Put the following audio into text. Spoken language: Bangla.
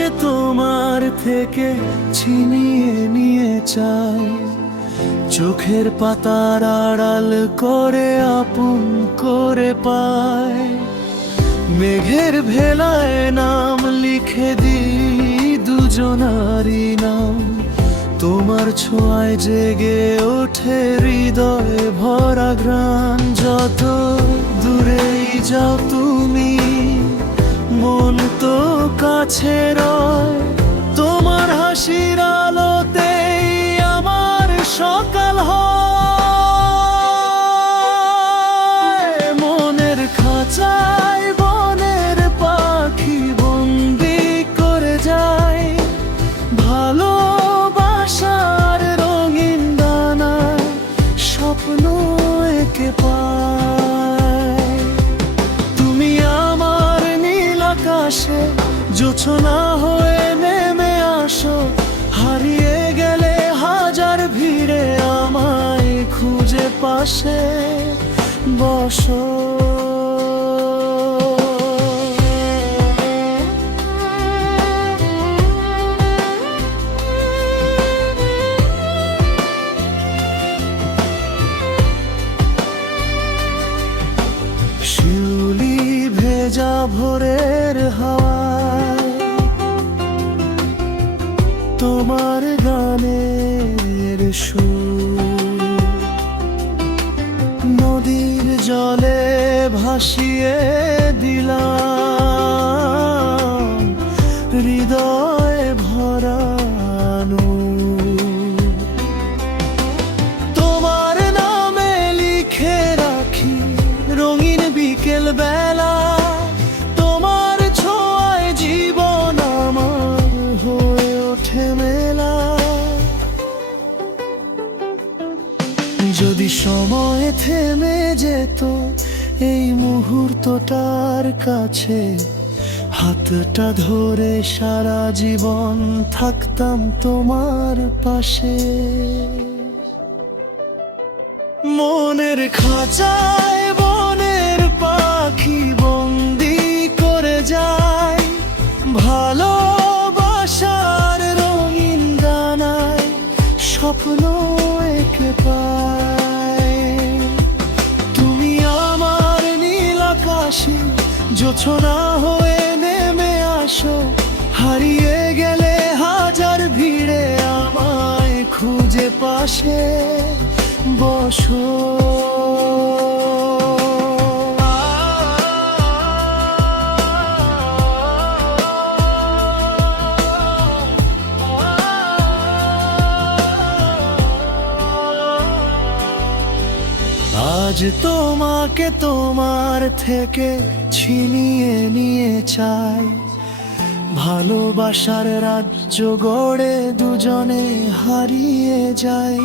তোমাকে তোমার থেকে ছিনিয়ে নিয়ে চাই, চোখের পাতার আড়াল করে আপন করে পায়। মেঘের ভেলায় নাম লিখে দিই দুজনারই নাম, তোমার ছোঁয়ায় জেগে ওঠে হৃদয়ে ভরা ঘ্রাণ। যত দূরেই যাও তুমি মন তো কাছে রয়, তোমার হাসির আলোতেই আমার সকাল হয়। মনের খাঁচায় বনের পাখি বন্দি করে যায়, ভালোবাসার রঙিন দানায় স্বপ্ন এঁকে পায়। তুমি আমার নীল আকাশে জোছনা হয়ে নেমে আসো, হারিয়ে গেলে হাজার ভিড়ে আমায় খুঁজে পাশে বসো। শিউলি ভেজা ভোরের হাওয়ায় তোমার গানের সুর, নদীর জলে ভাসিয়ে দিলাম হৃদয় ভরানো। তোমার নামে লিখে রাখি রঙিন বিকেল বেলা, তোমার ছোঁয়ায় জীবন আমার হয়ে ওঠে মেলা। যদি সময় থেমে যেত এই মুহূর্তটার কাছে, হাতটা ধরে সারা জীবন থাকতাম তোমার পাশে। মনের খাঁচায় বনের পাখি বন্দি করে যায়, ভালোবাসার রঙিন দানায় স্বপ্ন এঁকে পায়। তুমি আমার নীল আকাশে জোছনা হয়ে নেমে আসো, হারিয়ে গেলে হাজার ভিড়ে আমায় খুঁজে পাশে বসো। আজ তোমাকে তোমার থেকে ছিনিয়ে নিয়ে চাই, ভালোবাসার রাজ্য গড়ে দুজনে হারিয়ে যাই।